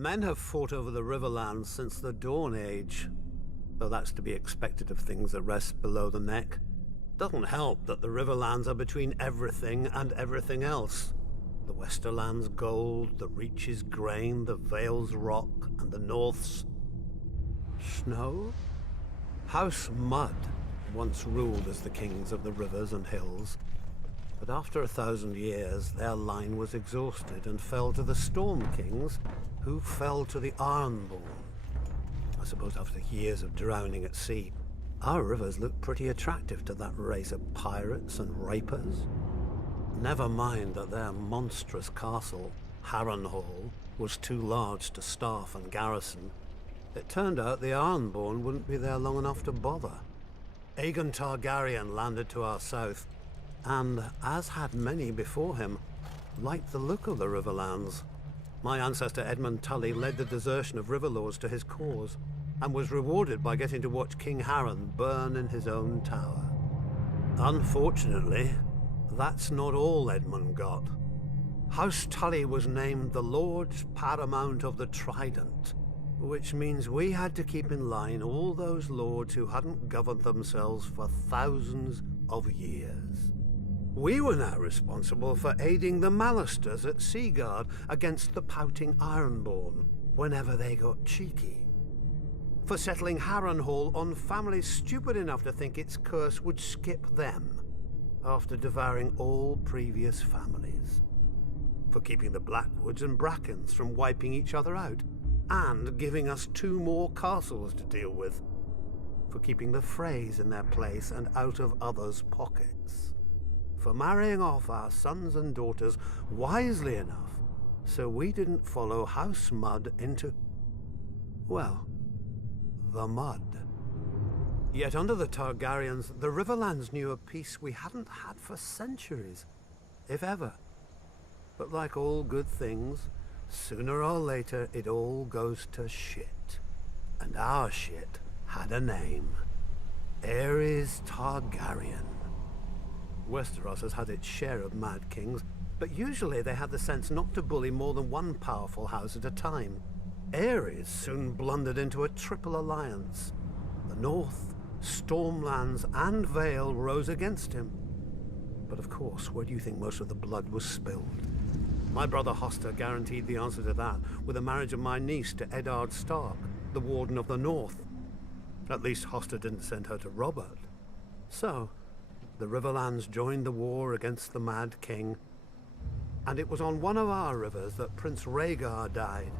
Men have fought over the Riverlands since the Dawn Age, though that's to be expected of things that rest below the neck. Doesn't help that the Riverlands are between everything and everything else. The Westerland's gold, the Reach's grain, the Vale's rock, and the North's snow? House Mud once ruled as the kings of the rivers and hills, but after 1,000 years their line was exhausted and fell to the Storm Kings, who fell to the Ironborn. I suppose after years of drowning at sea, our rivers look pretty attractive to that race of pirates and rapers. Never mind that their monstrous castle, Harrenhal, was too large to staff and garrison. It turned out the Ironborn wouldn't be there long enough to bother. Aegon Targaryen landed to our south, and, as had many before him, liked the look of the Riverlands. My ancestor Edmund Tully led the desertion of Riverlords to his cause, and was rewarded by getting to watch King Harren burn in his own tower. Unfortunately, that's not all Edmund got. House Tully was named the Lord Paramount of the Trident, which means we had to keep in line all those lords who hadn't governed themselves for thousands of years. We were now responsible for aiding the Malisters at Seaguard against the pouting Ironborn whenever they got cheeky. For settling Harrenhal on families stupid enough to think its curse would skip them after devouring all previous families. For keeping the Blackwoods and Brackens from wiping each other out and giving us 2 more castles to deal with. For keeping the Freys in their place and out of others' pockets. For marrying off our sons and daughters wisely enough so we didn't follow House Mud into, well, the mud. Yet under the Targaryens, the Riverlands knew a peace we hadn't had for centuries, if ever. But like all good things, sooner or later it all goes to shit. And our shit had a name. Aerys Targaryen. Westeros has had its share of Mad Kings, but usually they had the sense not to bully more than one powerful house at a time. Aerys soon blundered into a triple alliance. The North, Stormlands, and Vale rose against him. But of course, where do you think most of the blood was spilled? My brother Hoster guaranteed the answer to that with the marriage of my niece to Eddard Stark, the Warden of the North. At least Hoster didn't send her to Robert. So, the Riverlands joined the war against the Mad King, and it was on one of our rivers that Prince Rhaegar died,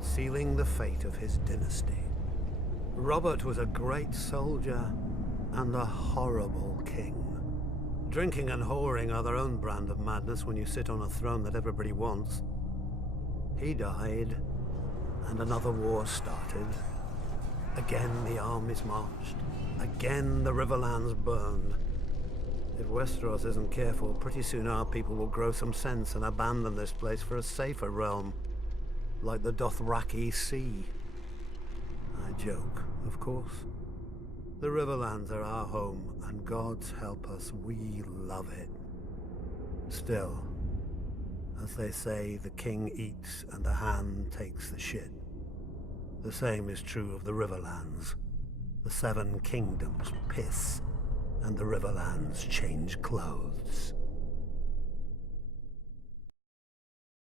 sealing the fate of his dynasty. Robert was a great soldier and a horrible king. Drinking and whoring are their own brand of madness when you sit on a throne that everybody wants. He died, and another war started. Again the armies marched. Again the Riverlands burned. If Westeros isn't careful, pretty soon our people will grow some sense and abandon this place for a safer realm, like the Dothraki Sea. I joke, of course. The Riverlands are our home, and God's help us, we love it. Still, as they say, the king eats and the hand takes the shit. The same is true of the Riverlands. The 7 kingdoms piss, and the Riverlands change clothes.